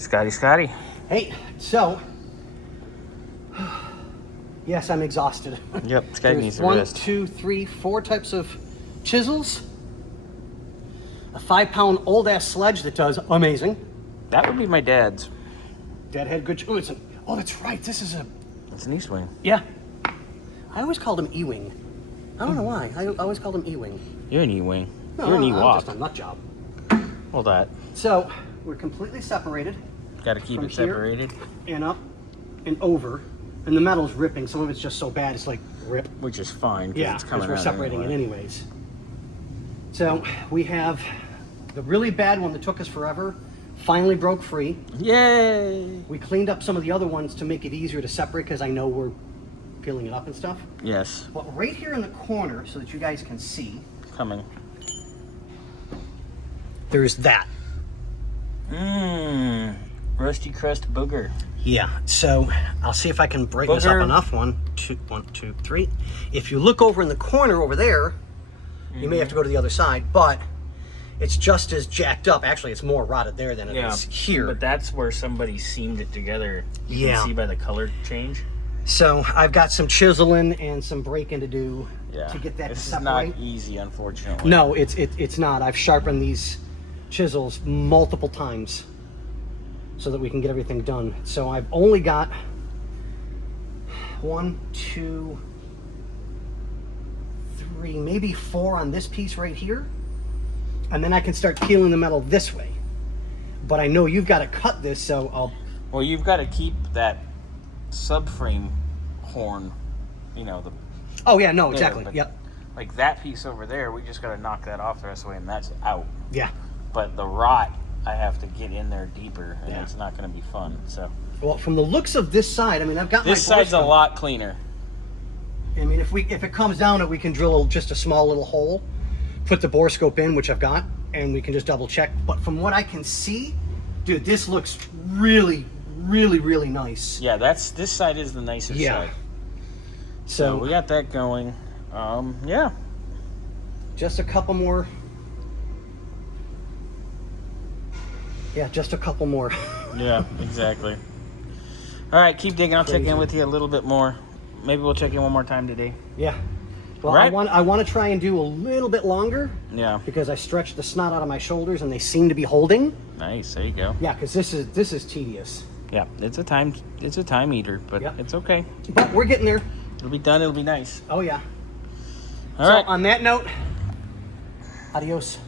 Scottie. Hey, so, yes, I'm exhausted. Yep, Scottie needs to One, rest. 2, 3, 4 types of chisels. A 5-pound old-ass sledge that does amazing. That would be my dad's. Dad had good... Oh, that's right. This is a... It's an East Wing. Yeah. I always called him E-Wing. I don't know why. I always called him E-Wing. You're an E-Wing. No, You're an I'm Ewok. just a nut job. Well, that. So, we're completely separated. Got to keep it separated. And up and over. And the metal's ripping. Some of it's just so bad, it's like rip. Which is fine, because Yeah, it's coming because out we're separating anyway. it anyways. So we have the really bad one that took us forever, finally broke free. Yay! We cleaned up some of the other ones to make it easier to separate because I know we're peeling it up and stuff. Yes. But right here in the corner, so that you guys can see, Coming. there's that. Mmm. Rusty crust booger. Yeah, so I'll see if I can brighten this up enough. 1, 2, 3. If you look over in the corner over there, you may have to go to the other side, but it's just as jacked up. Actually, it's more rotted there than it is here. But that's where somebody seamed it together. You can see by the color change. So I've got some chiseling and some breaking to do to get that to separate. This is not easy, unfortunately. No, it's not. I've sharpened these chisels multiple times so that we can get everything done. So I've only got 1, 2, 3, maybe 4 on this piece right here. And then I can start peeling the metal this way. But I know you've got to cut this, so I'll... Well, you've got to keep that subframe horn, you know, the... Oh, yeah, no, exactly, yep. Like that piece over there, we just got to knock that off the rest of the way, and that's out. Yeah. But the rot, I have to get in there deeper, and it's not going to be fun, so... Well, from the looks of this side, I mean, I've got this side's a lot cleaner. I mean, if it comes down, we can drill just a small little hole, put the bore scope in, which I've got, and we can just double check. But from what I can see, dude, this looks really, really, really nice. Yeah, this side is the nicest side. So we got that going. Yeah. Just a couple more. Yeah, just a couple more. Yeah, exactly. All right, keep digging. I'll check in with you a little bit more. Maybe we'll check in one more time today. Yeah. Well, right. I want to try and do a little bit longer. Yeah. Because I stretched the snot out of my shoulders and they seem to be holding. Nice. There you go. Yeah, because this is tedious. Yeah, it's a time eater, but it's okay. But we're getting there. It'll be done. It'll be nice. Oh yeah. All right. On that note, adios.